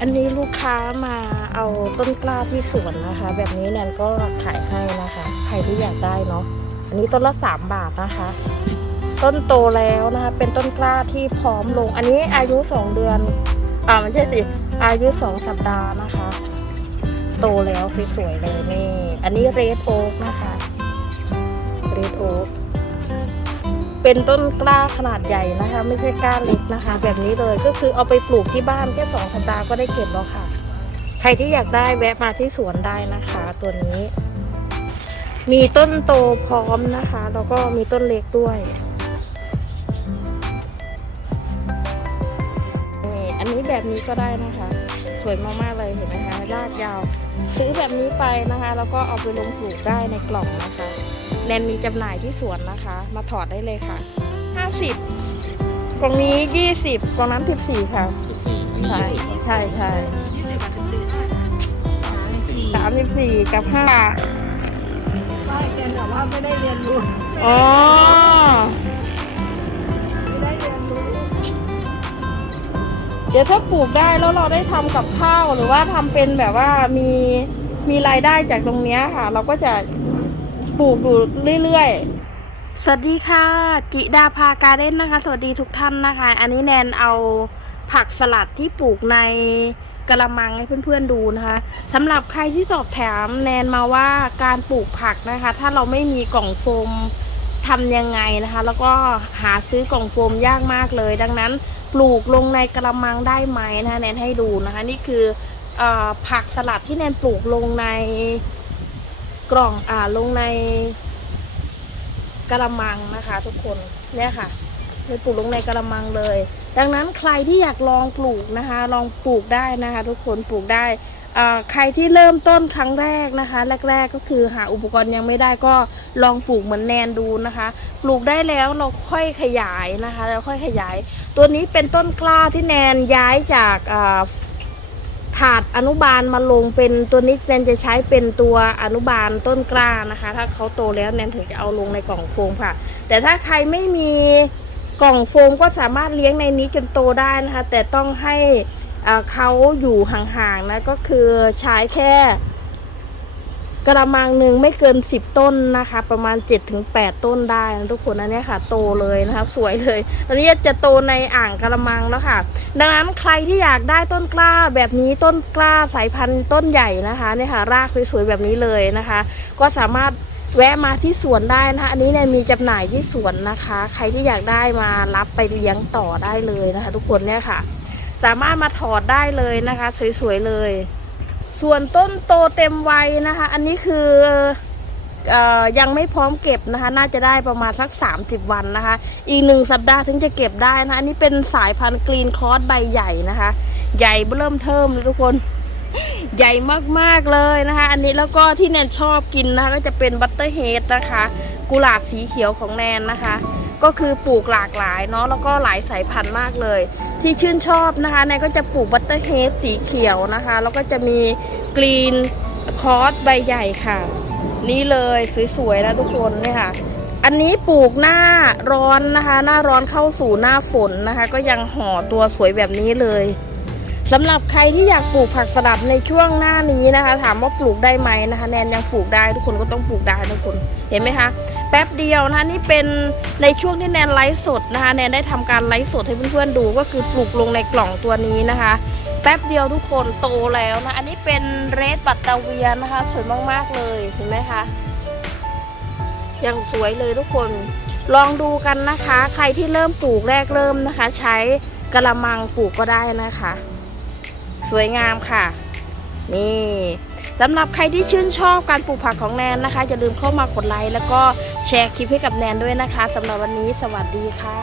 อันนี้ลูกค้ามาเอาต้นกล้าที่สวนนะคะ แบบนี้แนนก็ขายให้นะคะ ใครที่อยากได้เนาะอันนี้ต้นละสามบาทนะคะ ต้นโตแล้วนะคะ เป็นต้นกล้าที่พร้อมลง อันนี้อายุสองเดือน อ่าไม่ใช่สิอายุสองสัปดาห์นะคะ โตแล้วสวยๆเลยนี่ อันนี้เรดโอ๊กนะคะเรดโอ๊ก เป็นต้นกล้าขนาดใหญ่นะคะ ไม่ใช่กล้าเล็กนะคะ แบบนี้เลยก็คือเอาไปปลูกที่บ้านแค่สองสัปดาห์ก็ได้เก็บแล้วค่ะ ใครที่อยากได้แวะมาที่สวนได้นะคะ ตัวนี้ มีต้นโตพร้อมนะคะ แล้วก็มีต้นเล็กด้วย นี่อันนี้แบบนี้ก็ได้นะคะ สวยมากๆเลยเห็นไหมคะรากยาว ซื้อแบบนี้ไปนะคะ แล้วก็เอาไปลงปลูกได้ในกล่องนะคะ แนนมีจำหน่ายที่สวนนะคะ มาถอดได้เลยค่ะ 50กล่องนี้ 20กล่องนั้น 14 ค่ะ ใช่ใช่ใช่ยี่สิบกับสิบสี่เท่าไหร่นะสามสี่สามสิบสี่กับห้าไม่เกณฑ์แต่ว่าไม่ได้เรียนรู้อ๋อไม่ได้เรียนรู้ เดี๋ยวถ้าปลูกได้แล้วเราได้ทำกับข้าวหรือว่าทำเป็นแบบว่ามีมีรายได้จากตรงเนี้ยค่ะ เราก็จะปลูกอยู่เรื่อยๆ สวัสดีค่ะ จิดาภาการเด้นนะคะ สวัสดีทุกท่านนะคะ อันนี้แนนเอาผักสลัดที่ปลูกในกระมังให้เพื่อนๆดูนะคะสำหรับใครที่สอบถามแนนมาว่าการปลูกผักนะคะ ถ้าเราไม่มีกล่องโฟมทำยังไงนะคะ แล้วก็หาซื้อกล่องโฟมยากมากเลย ดังนั้น ปลูกลงในกระมังได้ไหมนะคะแนนให้ดูนะคะ นี่คืออผักสลัดที่แนนปลูกลงในกล่องอ่าลงในกระมังนะคะ ทุกคนเนี่ยค่ะเลยปลูกลงในกระมังเลย ดังนั้นใครที่อยากลองปลูกนะคะ ลองปลูกได้นะคะ ทุกคนปลูกได้ ใครที่เริ่มต้นครั้งแรกนะคะ แรก ๆก็คือหาอุปกรณ์ยังไม่ได้ก็ลองปลูกเหมือนแนนดูนะคะ ปลูกได้แล้วเราค่อยขยายนะคะเราค่อยขยาย ตัวนี้เป็นต้นกล้าที่แนนย้ายจากถาดอนุบาลมาลงเป็นตัวนี้แนนจะใช้เป็นตัวอนุบาลต้นกล้านะคะ ถ้าเขาโตแล้วแนนถึงจะเอาลงในกล่องโฟมค่ะ แต่ถ้าใครไม่มีกล่องโฟมก็สามารถเลี้ยงในนี้จนโตได้นะคะ แต่ต้องให้ เขาอยู่ห่างๆนะก็คือใช้แค่กระมังหนึ่งไม่เกิน10ต้นนะคะ ประมาณ7-8ต้นได้นะทุกคนอันนี้ค่ะ โตเลยนะคะ สวยเลยตอนนี้จะโตในอ่างกระมังแล้วค่ะ ดังนั้นใครที่อยากได้ต้นกล้าแบบนี้ต้นกล้าสายพันธุ์ต้นใหญ่นะคะเนี่ยค่ะ รากสวยๆแบบนี้เลยนะคะ ก็สามารถแวะมาที่สวนได้นะคะอันนี้เนี่ยมีจำหน่ายที่สวนนะคะ ใครที่อยากได้มารับไปเลี้ยงต่อได้เลยนะคะ ทุกคนเนี่ยค่ะ สามารถมาถอดได้เลยนะคะ สวยๆเลย ส่วนต้นโตเต็มวัยนะคะ อันนี้คือออยังไม่พร้อมเก็บนะคะ น่าจะได้ประมาณสัก 30 วันนะคะ อีกหนึ่งสัปดาห์ถึงจะเก็บได้นะอันนี้เป็นสายพันธุ์กรีนคอร์สใบใหญ่นะคะ ใหญ่เริ่มเทิมเลยทุกคนใหญ่มากๆเลยนะคะ อันนี้แล้วก็ที่แนนชอบกินนะคะก็จะเป็นบัตเตอร์เฮดนะคะ กุหลาบสีเขียวของแนนนะคะ ก็คือปลูกหลากหลายเนาะแล้วก็หลายสายพันธุ์มากเลย ที่ชื่นชอบนะคะแนนก็จะปลูกบัตเตอร์เฮดสีเขียวนะคะ แล้วก็จะมีกรีนคอร์สใบใหญ่ค่ะ นี่เลยสวยๆนะทุกคนเนี่ยค่ะ อันนี้ปลูกหน้าร้อนนะคะ หน้าร้อนเข้าสู่หน้าฝนนะคะ ก็ยังห่อตัวสวยแบบนี้เลย สำหรับใครที่อยากปลูกผักสลัดในช่วงหน้านี้นะคะ ถามว่าปลูกได้ไหมนะคะ แนนยังปลูกได้ทุกคนก็ต้องปลูกได้ทุกคนเห็นไหมคะแป๊บเดียวนะคะนี่เป็นในช่วงที่แนนไลฟ์สดนะคะ แนนได้ทำการไลฟ์สดให้เพื่อนๆดูก็คือปลูกลงในกล่องตัวนี้นะคะ แป๊บเดียวทุกคนโตแล้วนะ อันนี้เป็นเรดปัตตาเวียนะคะ สวยมากๆเลยเห็นไหมคะยังสวยเลยทุกคนลองดูกันนะคะ ใครที่เริ่มปลูกแรกเริ่มนะคะ ใช้กระมังปลูกก็ได้นะคะ สวยงามค่ะ นี่สำหรับใครที่ชื่นชอบการปลูกผักของแนนนะคะอย่าลืมเข้ามากดไลค์แล้วก็แชร์คลิปให้กับแนนด้วยนะคะสำหรับวันนี้สวัสดีค่ะ